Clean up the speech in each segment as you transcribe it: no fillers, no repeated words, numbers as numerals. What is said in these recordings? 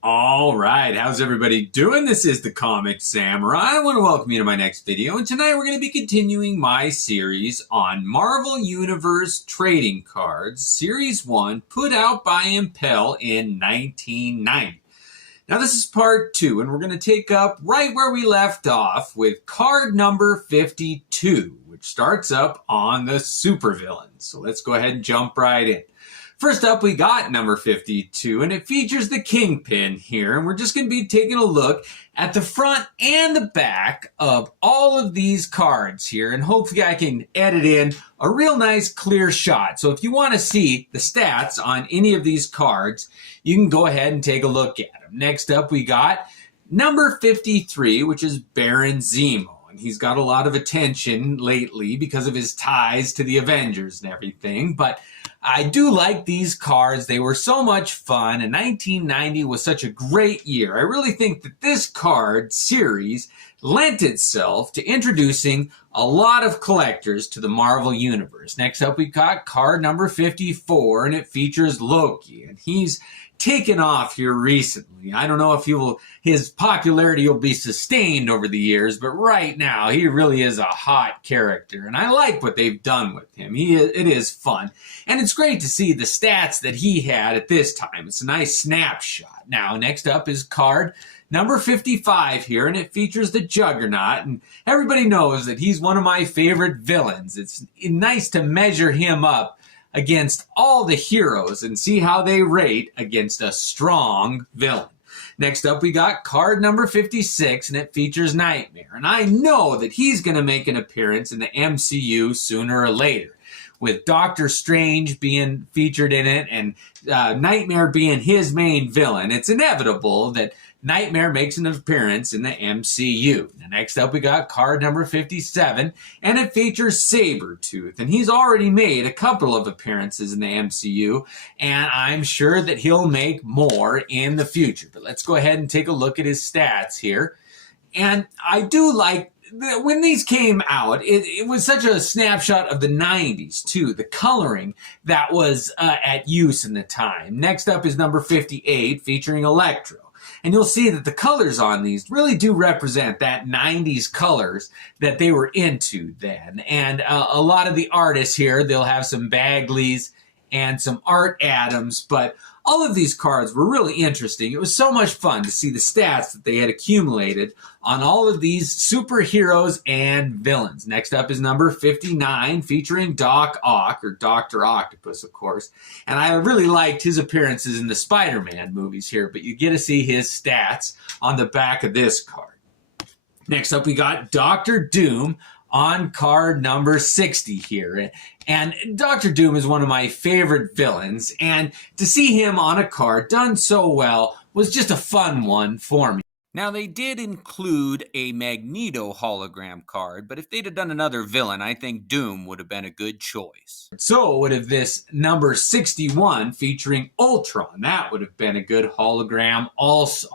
All right, how's everybody doing? This is the Comic Samurai. I want to welcome you to my next video, and tonight we're going to be continuing my series on Marvel Universe trading cards, Series 1, put out by Impel in 1990. Now this is part 2, and we're going to take up right where we left off with card number 52, which starts up on the supervillains. So let's go ahead and jump right in. First up, we got number 52, and it features the Kingpin here, and we're just going to be taking a look at the front and the back of all of these cards here, and hopefully I can edit in a real nice clear shot. So if you want to see the stats on any of these cards, you can go ahead and take a look at them. Next up, we got number 53, which is Baron Zemo. And he's got a lot of attention lately because of his ties to the Avengers and everything, but I do like these cards. They were so much fun, and 1990 was such a great year. I really think that this card series lent itself to introducing a lot of collectors to the Marvel Universe. Next up, we've got card number 54, and it features Loki, and he's taken off here recently. I don't know if his popularity will be sustained over the years, but right now he really is a hot character, and I like what they've done with him. It is fun, and it's great to see the stats that he had at this time. It's a nice snapshot. Now, next up is card number 55 here, and it features the Juggernaut, and everybody knows that he's one of my favorite villains. It's nice to measure him up against all the heroes and see how they rate against a strong villain. Next up, we got card number 56, and it features Nightmare. And I know that he's going to make an appearance in the MCU sooner or later, with Doctor Strange being featured in it and Nightmare being his main villain. It's inevitable that Nightmare makes an appearance in the MCU. Next up, we got card number 57, and it features Sabretooth. And he's already made a couple of appearances in the MCU, and I'm sure that he'll make more in the future. But let's go ahead and take a look at his stats here. And I do like when these came out, it was such a snapshot of the 90s, too. The coloring that was at use in the time. Next up is number 58, featuring Electro. And you'll see that the colors on these really do represent that 90s colors that they were into then. And a lot of the artists here, they'll have some Bagleys and some Art Adams, but all of these cards were really interesting. It was so much fun to see the stats that they had accumulated on all of these superheroes and villains. Next up is number 59, featuring Doc Ock, or Dr. Octopus, of course. And I really liked his appearances in the Spider-Man movies here, but you get to see his stats on the back of this card. Next up, we got Dr. Doom on card number 60 here. And Dr. Doom is one of my favorite villains, and to see him on a card done so well was just a fun one for me. Now, they did include a Magneto hologram card, but if they'd have done another villain, I think Doom would have been a good choice. So would have this number 61 featuring Ultron. That would have been a good hologram also.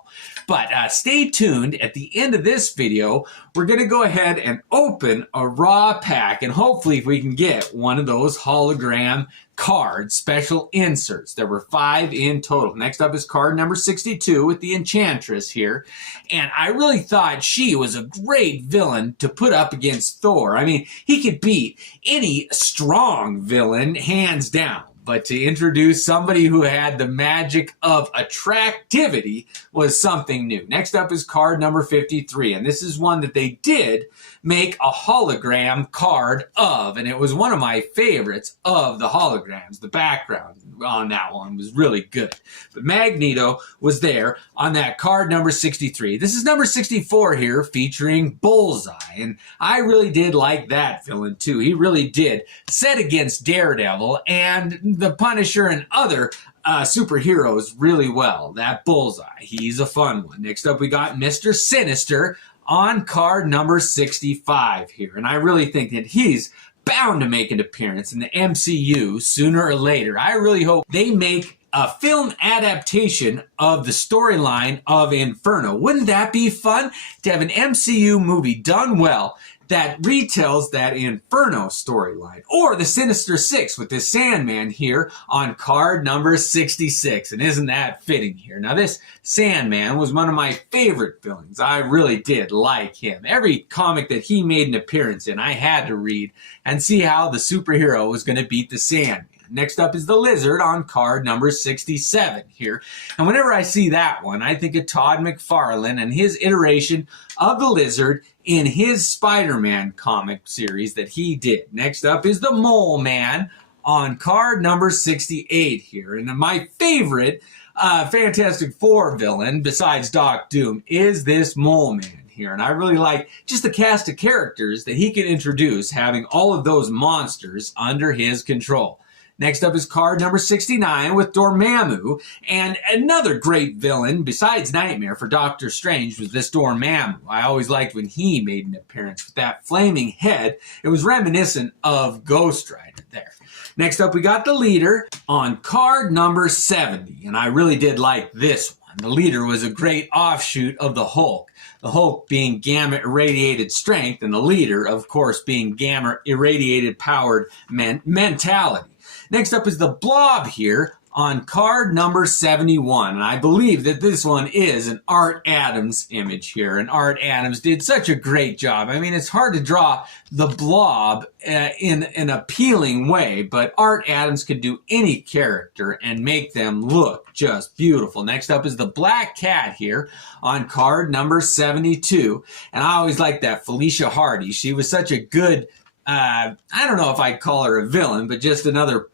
But stay tuned. At the end of this video, we're going to go ahead and open a raw pack, and hopefully we can get one of those hologram cards, special inserts. There were 5 in total. Next up is card number 62 with the Enchantress here. And I really thought she was a great villain to put up against Thor. I mean, he could beat any strong villain hands down. But to introduce somebody who had the magic of attractivity was something new. Next up is card number 53, and this is one that they did make a hologram card of, and it was one of my favorites of the holograms. The background on that one was really good. But Magneto was there on that card number 63. This is number 64 here, featuring Bullseye, and I really did like that villain too. He really did set against Daredevil and the Punisher and other superheroes really well. That Bullseye, he's a fun one. Next up, we got Mr. Sinister on card number 65 here. And I really think that he's bound to make an appearance in the MCU sooner or later. I really hope they make a film adaptation of the storyline of Inferno. Wouldn't that be fun to have an MCU movie done well that retells that Inferno storyline. Or the Sinister Six with this Sandman here on card number 66. And isn't that fitting here? Now this Sandman was one of my favorite villains. I really did like him. Every comic that he made an appearance in, I had to read and see how the superhero was going to beat the Sandman. Next up is the Lizard on card number 67 here. And whenever I see that one, I think of Todd McFarlane and his iteration of the Lizard in his Spider-Man comic series that he did. Next up is the Mole Man on card number 68 here. And my favorite Fantastic Four villain, besides Doc Doom, is this Mole Man here. And I really like just the cast of characters that he can introduce, having all of those monsters under his control. Next up is card number 69 with Dormammu, and another great villain besides Nightmare for Doctor Strange was this Dormammu. I always liked when he made an appearance with that flaming head. It was reminiscent of Ghost Rider there. Next up we got the Leader on card number 70, and I really did like this one. The Leader was a great offshoot of the Hulk. The Hulk being gamma irradiated strength, and the Leader, of course, being gamma irradiated powered mentality. Next up is the Blob here on card number 71. And I believe that this one is an Art Adams image here. And Art Adams did such a great job. I mean, it's hard to draw the Blob in an appealing way, but Art Adams could do any character and make them look just beautiful. Next up is the Black Cat here on card number 72. And I always liked that Felicia Hardy. She was such a good, I don't know if I'd call her a villain, but just another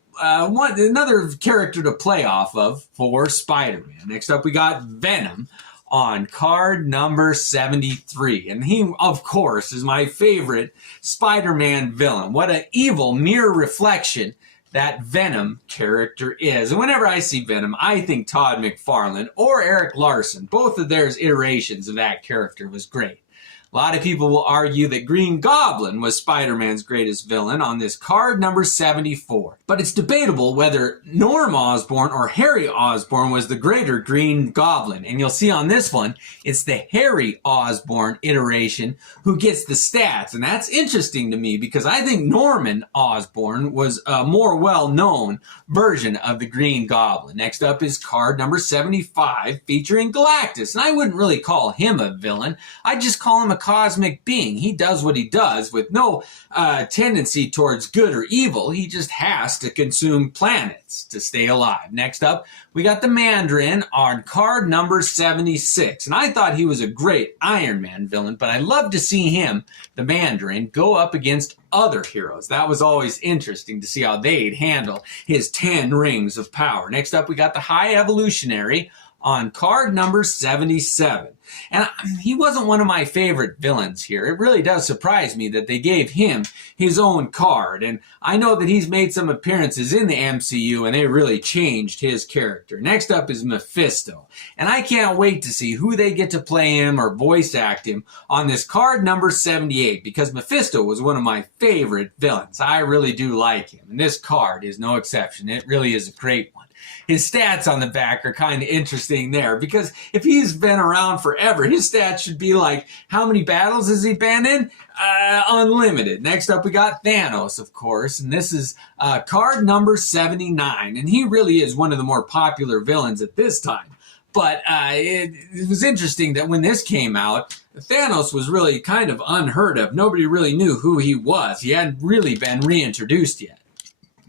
character to play off of for Spider-Man. Next up, we got Venom on card number 73. And he, of course, is my favorite Spider-Man villain. What an evil mirror reflection that Venom character is. And whenever I see Venom, I think Todd McFarlane or Eric Larson, both of their iterations of that character was great. A lot of people will argue that Green Goblin was Spider-Man's greatest villain on this card number 74. But it's debatable whether Norm Osborn or Harry Osborn was the greater Green Goblin. And you'll see on this one, it's the Harry Osborn iteration who gets the stats. And that's interesting to me because I think Norman Osborn was a more well-known version of the Green Goblin. Next up is card number 75 featuring Galactus. And I wouldn't really call him a villain. I'd just call him a cosmic being. He does what he does with no tendency towards good or evil. He just has to consume planets to stay alive. Next up, we got the Mandarin on card number 76. And I thought he was a great Iron Man villain, but I love to see him, the Mandarin, go up against other heroes. That was always interesting to see how they'd handle his 10 rings of power. Next up, we got the High Evolutionary on card number 77. And he wasn't one of my favorite villains here. It really does surprise me that they gave him his own card. And I know that he's made some appearances in the MCU and they really changed his character. Next up is Mephisto. And I can't wait to see who they get to play him or voice act him on this card number 78 because Mephisto was one of my favorite villains. I really do like him. And this card is no exception. It really is a great one. His stats on the back are kind of interesting there because if he's been around forever, his stats should be like, how many battles has he been in? Unlimited. Next up, we got Thanos, of course, and this is card number 79, and he really is one of the more popular villains at this time. But it was interesting that when this came out, Thanos was really kind of unheard of. Nobody really knew who he was. He hadn't really been reintroduced yet.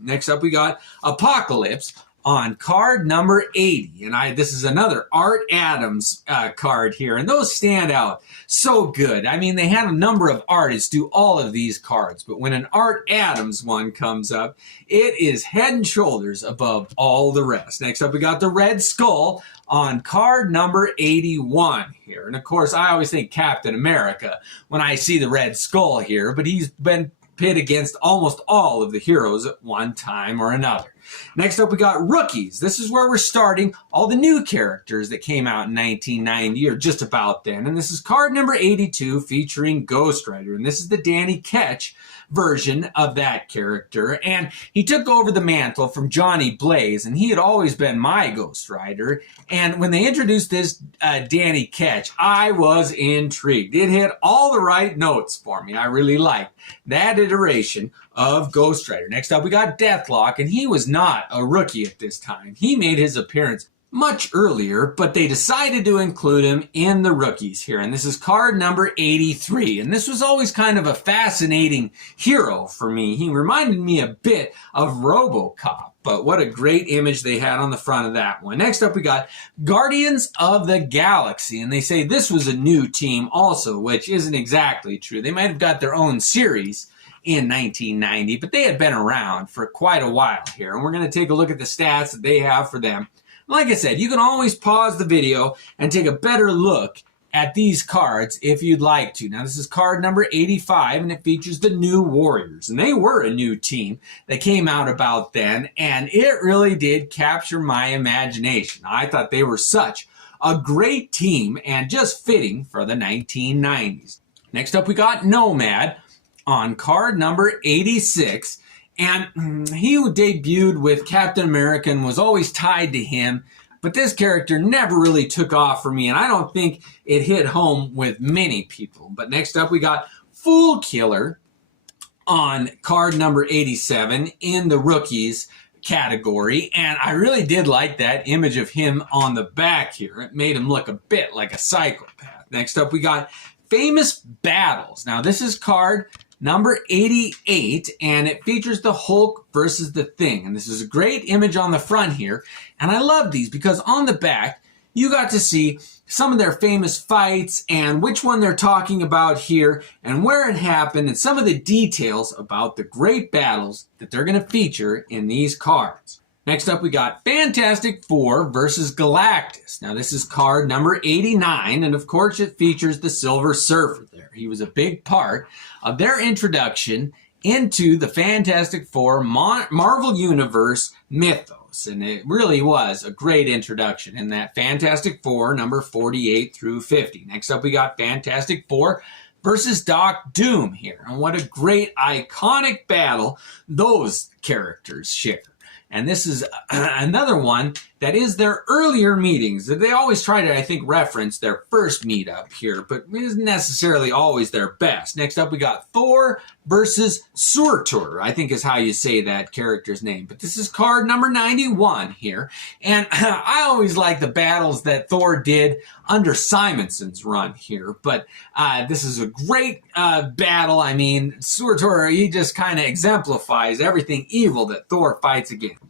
Next up, we got Apocalypse on card number 80. And this is another Art Adams card here. And those stand out so good. I mean, they had a number of artists do all of these cards. But when an Art Adams one comes up, it is head and shoulders above all the rest. Next up, we got the Red Skull on card number 81 here. And of course, I always think Captain America when I see the Red Skull here. But he's been pit against almost all of the heroes at one time or another. Next up, we got Rookies. This is where we're starting all the new characters that came out in 1990 or just about then. And this is card number 82 featuring Ghost Rider. And this is the Danny Ketch version of that character. And he took over the mantle from Johnny Blaze, and he had always been my Ghost Rider. And when they introduced this Danny Ketch, I was intrigued. It hit all the right notes for me. I really liked that iteration of Ghost Rider. Next up, we got Deathlock, and he was not a rookie at this time. He made his appearance much earlier, but they decided to include him in the Rookies here. And this is card number 83. And this was always kind of a fascinating hero for me. He reminded me a bit of RoboCop, but what a great image they had on the front of that one. Next up, we got Guardians of the Galaxy. And they say this was a new team also, which isn't exactly true. They might have got their own series in 1990, but they had been around for quite a while here. And we're going to take a look at the stats that they have for them. Like I said, you can always pause the video and take a better look at these cards if you'd like to. Now, this is card number 85, and it features the New Warriors. And they were a new team that came out about then, and it really did capture my imagination. I thought they were such a great team and just fitting for the 1990s. Next up, we got Nomad on card number 86. And he debuted with Captain America and was always tied to him. But this character never really took off for me, and I don't think it hit home with many people. But next up, we got Fool Killer on card number 87 in the Rookies category. And I really did like that image of him on the back here. It made him look a bit like a psychopath. Next up, we got Famous Battles. Now, this is card number 88, and it features the Hulk versus the Thing. And this is a great image on the front here. And I love these because on the back, you got to see some of their famous fights and which one they're talking about here and where it happened and some of the details about the great battles that they're going to feature in these cards. Next up, we got Fantastic Four versus Galactus. Now, this is card number 89, and of course, it features the Silver Surfer there. He was a big part of their introduction into the Fantastic Four Marvel Universe mythos, and it really was a great introduction in that Fantastic Four number 48 through 50. Next up, we got Fantastic Four versus Doc Doom here, and what a great iconic battle those characters share. And this is another one that is their earlier meetings. They always try to, I think, reference their first meetup here, but it isn't necessarily always their best. Next up, we got Thor versus Surtur, I think is how you say that character's name. But this is card number 91 here. And I always like the battles that Thor did under Simonson's run here. But this is a great battle. I mean, Surtur, he just kind of exemplifies everything evil that Thor fights against.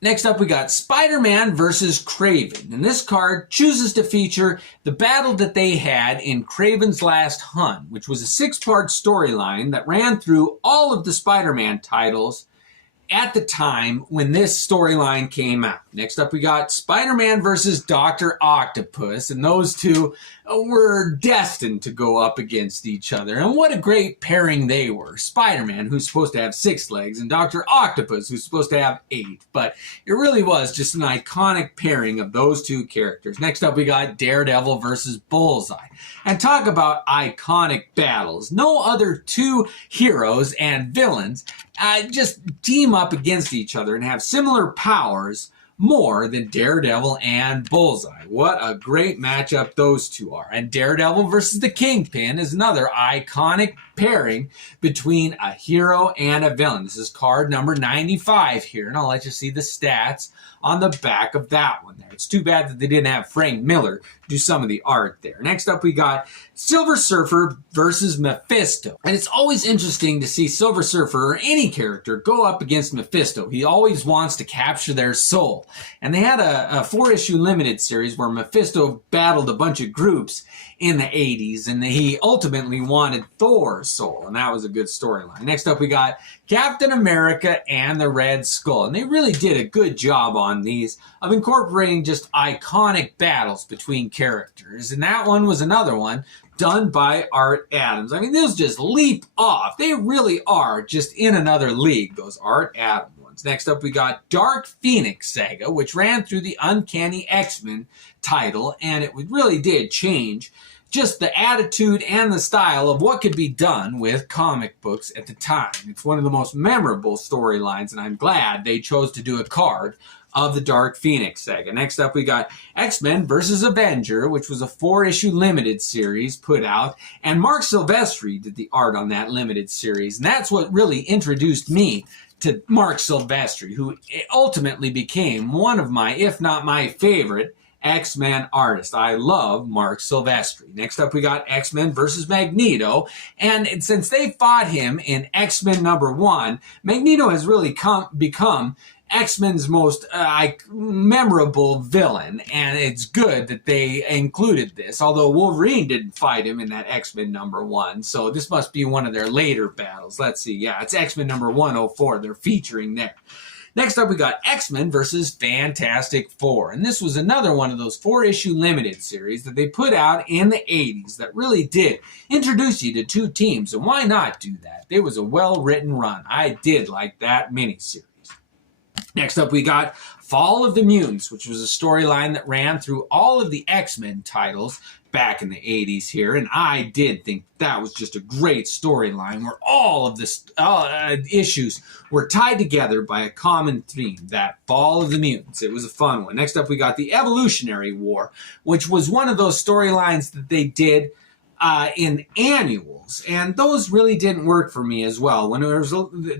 Next up, we got Spider-Man versus Kraven. And this card chooses to feature the battle that they had in Kraven's Last Hunt, which was a 6-part storyline that ran through all of the Spider-Man titles at the time when this storyline came out. Next up, we got Spider-Man versus Dr. Octopus, and those two were destined to go up against each other. And what a great pairing they were. Spider-Man, who's supposed to have 6 legs, and Dr. Octopus, who's supposed to have 8. But it really was just an iconic pairing of those two characters. Next up, we got Daredevil versus Bullseye. And talk about iconic battles. No other two heroes and villains just team up against each other and have similar powers more than Daredevil and Bullseye. What a great matchup those two are. And Daredevil versus the Kingpin is another iconic pairing between a hero and a villain. This is card number 95 here, and I'll let you see the stats on the back of that one there. It's too bad that they didn't have Frank Miller do some of the art there. Next up, we got Silver Surfer versus Mephisto. And it's always interesting to see Silver Surfer or any character go up against Mephisto. He always wants to capture their soul. And they had a 4-issue limited series where Mephisto battled a bunch of groups in the 80s, and he ultimately wanted Thor's soul, and that was a good storyline. Next up, we got Captain America and the Red Skull, and they really did a good job on these of incorporating just iconic battles between characters, and that one was another one done by Art Adams. I mean, those just leap off. They really are just in another league, those Art Adams ones. HOLOGRAMS. Next up, we got Dark Phoenix Saga, which ran through the Uncanny X-Men title, and it really did change just the attitude and the style of what could be done with comic books at the time. It's one of the most memorable storylines, and I'm glad they chose to do a card of the Dark Phoenix Saga. Next up, we got X-Men vs. Avenger, which was a 4-issue limited series put out, and Mark Silvestri did the art on that limited series, and that's what really introduced me to Mark Silvestri, who ultimately became one of my, if not my favorite, X-Men artist. I love Mark Silvestri. Next up, we got X-Men versus Magneto. And since they fought him in X-Men #1, Magneto has really become X-Men's most memorable villain. And it's good that they included this, although Wolverine didn't fight him in that X-Men #1. So this must be one of their later battles. Let's see. Yeah, it's X-Men #104 they're featuring there. Next up, we got X-Men versus Fantastic Four. And this was another one of those 4-issue limited series that they put out in the 80s that really did introduce you to two teams. And why not do that? It was a well-written run. I did like that miniseries. Next up, we got Fall of the Mutants, which was a storyline that ran through all of the X-Men titles back in the 80s here, and I did think that was just a great storyline where all of the issues were tied together by a common theme, that Fall of the Mutants. It was a fun one. Next up, we got the Evolutionary War, which was one of those storylines that they did in annuals, and those really didn't work for me as well when there was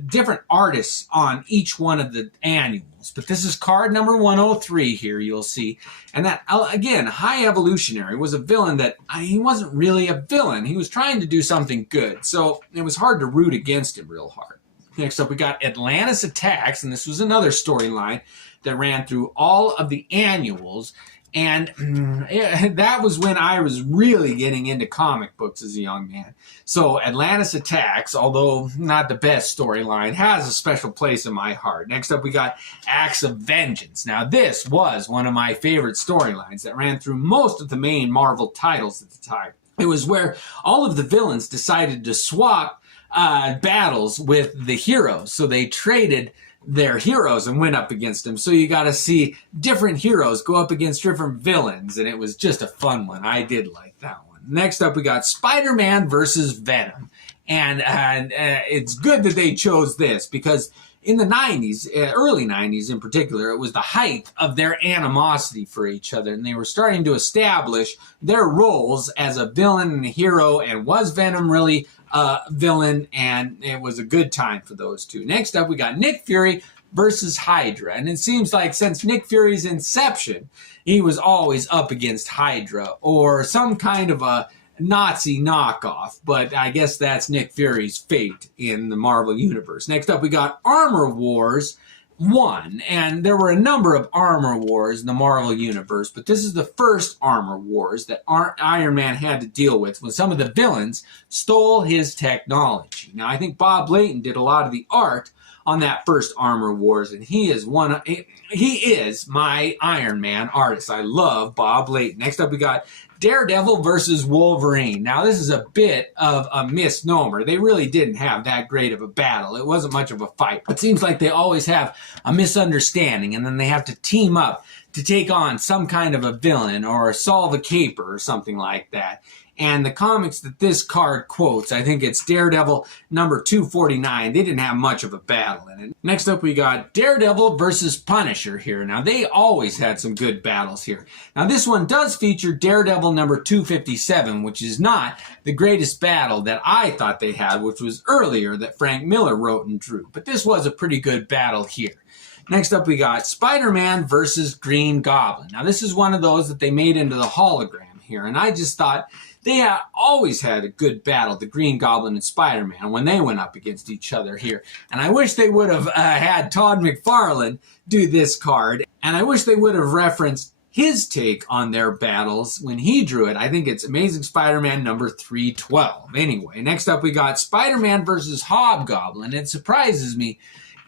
different artists on each one of the annuals. But this is card number 103 here, you'll see. And that, again, High Evolutionary was a villain that he wasn't really a villain. He was trying to do something good, so it was hard to root against him real hard. Next up, we got Atlantis Attacks, and this was another storyline that ran through all of the annuals. And that was when I was really getting into comic books as a young man. So Atlantis Attacks, although not the best storyline, has a special place in my heart. Next up, we got Acts of Vengeance. Now, this was one of my favorite storylines that ran through most of the main Marvel titles at the time. It was where all of the villains decided to swap battles with the heroes. So they traded their heroes and went up against them. So you got to see different heroes go up against different villains, and it was just a fun one. I did like that one. Next up, we got Spider-Man versus Venom. And it's good that they chose this because in the 90s, early 90s in particular, it was the height of their animosity for each other, and they were starting to establish their roles as a villain and a hero, and was Venom really villain? And it was a good time for those two. Next up, we got Nick Fury versus Hydra. And it seems like since Nick Fury's inception, he was always up against Hydra or some kind of a Nazi knockoff. But I guess that's Nick Fury's fate in the Marvel Universe. Next up, we got Armor Wars 1, and there were a number of Armor Wars in the Marvel Universe, but this is the first Armor Wars that Iron Man had to deal with when some of the villains stole his technology. Now, I think Bob Layton did a lot of the art on that first Armor Wars, and he is my Iron Man artist. I love Bob Layton. Next up, we got Daredevil versus Wolverine. Now, this is a bit of a misnomer. They really didn't have that great of a battle. It wasn't much of a fight. It seems like they always have a misunderstanding, and then they have to team up to take on some kind of a villain or solve a caper or something like that. And the comics that this card quotes, I think it's Daredevil number 249. They didn't have much of a battle in it. Next up, we got Daredevil versus Punisher here. Now, they always had some good battles here. Now, this one does feature Daredevil number 257, which is not the greatest battle that I thought they had, which was earlier that Frank Miller wrote and drew. But this was a pretty good battle here. Next up, we got Spider-Man versus Green Goblin. Now, this is one of those that they made into the hologram here, and I just thought they always had a good battle, the Green Goblin and Spider-Man, when they went up against each other here. And I wish they would have had Todd McFarlane do this card, and I wish they would have referenced his take on their battles when he drew it. I think it's Amazing Spider-Man number 312. Anyway, next up we got Spider-Man versus Hobgoblin. It surprises me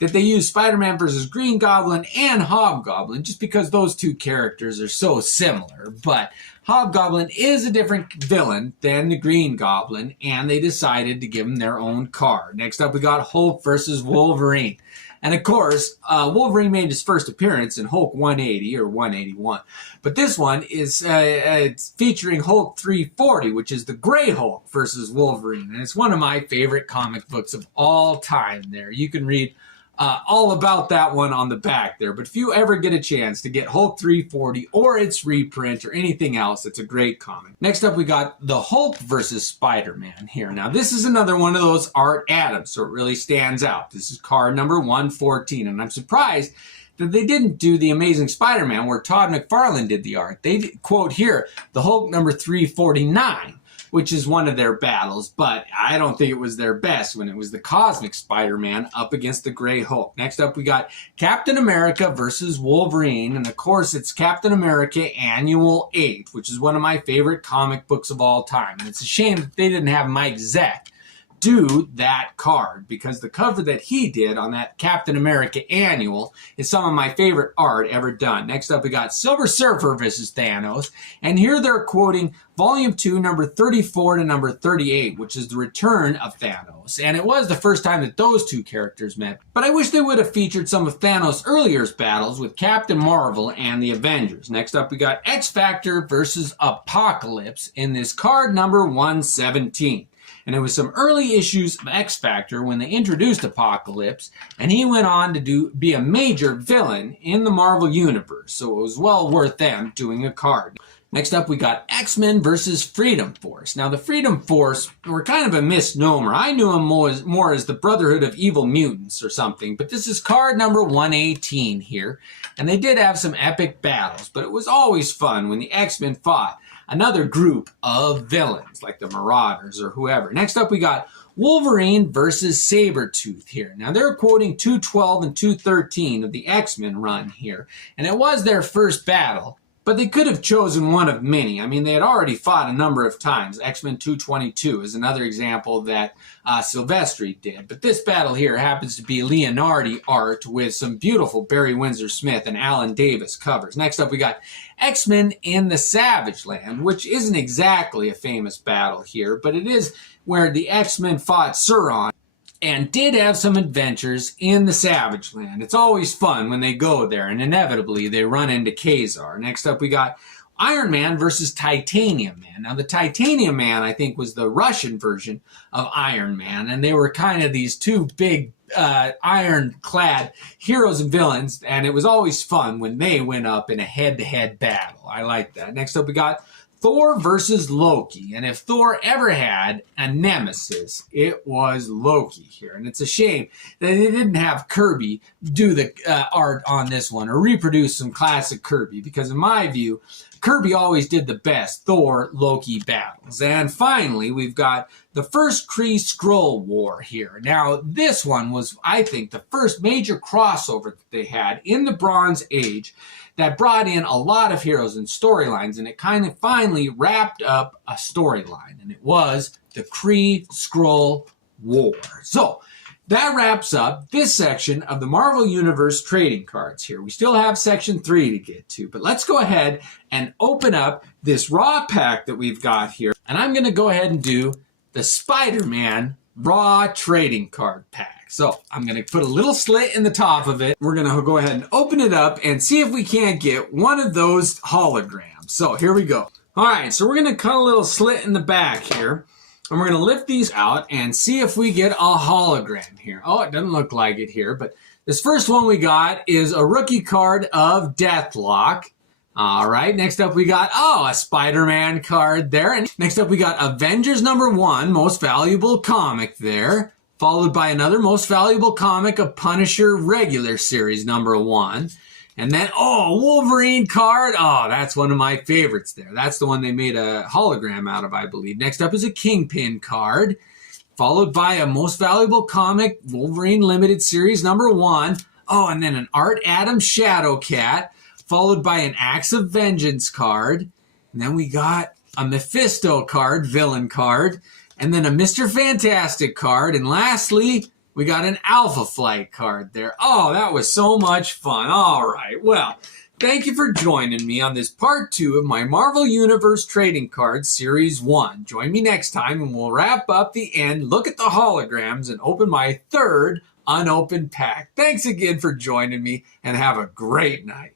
that they use Spider-Man versus Green Goblin and Hobgoblin just because those two characters are so similar. But Hobgoblin is a different villain than the Green Goblin, and they decided to give him their own card. Next up, we got Hulk versus Wolverine. And of course, Wolverine made his first appearance in Hulk 180 or 181. But this one is it's featuring Hulk 340, which is the Gray Hulk versus Wolverine. And it's one of my favorite comic books of all time there. You can read all about that one on the back there. But if you ever get a chance to get Hulk 340 or its reprint or anything else, it's a great comic. Next up, we got the Hulk versus Spider-Man here. Now, this is another one of those Art Adams, so it really stands out. This is card number 114, and I'm surprised that they didn't do the Amazing Spider-Man where Todd McFarlane did the art. They quote here, the Hulk number 349. Which is one of their battles, but I don't think it was their best when it was the Cosmic Spider-Man up against the Gray Hulk. Next up, we got Captain America versus Wolverine, and of course, it's Captain America Annual 8, which is one of my favorite comic books of all time. And it's a shame that they didn't have Mike Zeck do that card, because the cover that he did on that Captain America Annual is some of my favorite art ever done. Next up, we got Silver Surfer versus Thanos, and here they're quoting Volume 2, number 34 to number 38, which is the return of Thanos, and it was the first time that those two characters met. But I wish they would have featured some of Thanos' earlier battles with Captain Marvel and the Avengers. Next up, we got X-Factor versus Apocalypse in this card number 117. And it was some early issues of X-Factor when they introduced Apocalypse, and he went on to be a major villain in the Marvel Universe, so it was well worth them doing a card. Next up, we got X-Men versus Freedom Force. Now, the Freedom Force were kind of a misnomer. I knew them more as the Brotherhood of Evil Mutants or something, but this is card number 118 here, and they did have some epic battles, but it was always fun when the X-Men fought another group of villains, like the Marauders or whoever. Next up, we got Wolverine versus Sabretooth here. Now, they're quoting 212 and 213 of the X-Men run here, and it was their first battle, but they could have chosen one of many. I mean, they had already fought a number of times. X-Men 222 is another example that Silvestri did. But this battle here happens to be Leonardi art with some beautiful Barry Windsor Smith and Alan Davis covers. Next up, we got X-Men in the Savage Land, which isn't exactly a famous battle here, but it is where the X-Men fought Sauron and did have some adventures in the Savage Land. It's always fun when they go there, and inevitably they run into Khazar. Next up, we got Iron Man versus Titanium Man. Now, the Titanium Man, I think, was the Russian version of Iron Man, and they were kind of these two big iron-clad heroes and villains, and it was always fun when they went up in a head-to-head battle. I like that. Next up, we got Thor versus Loki, and if Thor ever had a nemesis, it was Loki here. And it's a shame that they didn't have Kirby do the art on this one or reproduce some classic Kirby, because in my view, Kirby always did the best Thor-Loki battles. And finally, we've got the first Kree-Skrull War here. Now, this one was, I think, the first major crossover that they had in the Bronze Age that brought in a lot of heroes and storylines, and it kind of finally wrapped up a storyline, and it was the Kree-Skrull War. So, that wraps up this section of the Marvel Universe trading cards here. We still have section 3 to get to, but let's go ahead and open up this raw pack that we've got here, and I'm going to go ahead and do the Spider-Man raw trading card pack. So I'm going to put a little slit in the top of it. We're going to go ahead and open it up and see if we can't get one of those holograms. So here we go. All right, so we're going to cut a little slit in the back here. And we're going to lift these out and see if we get a hologram here. Oh, it doesn't look like it here, but this first one we got is a rookie card of Deathlock. All right, next up we got, a Spider-Man card there. And next up we got Avengers #1, most valuable comic there, followed by another most valuable comic of Punisher regular series #1. And then, Wolverine card. Oh, that's one of my favorites there. That's the one they made a hologram out of, I believe. Next up is a Kingpin card, followed by a most valuable comic, Wolverine Limited Series #1. Oh, and then an Art Adams Shadowcat, followed by an Axe of Vengeance card. And then we got a Mephisto card, villain card. And then a Mr. Fantastic card. And lastly, we got an Alpha Flight card there. Oh, that was so much fun. All right, well, thank you for joining me on this part 2 of my Marvel Universe Trading Cards Series 1. Join me next time and we'll wrap up the end, look at the holograms, and open my third unopened pack. Thanks again for joining me, and have a great night.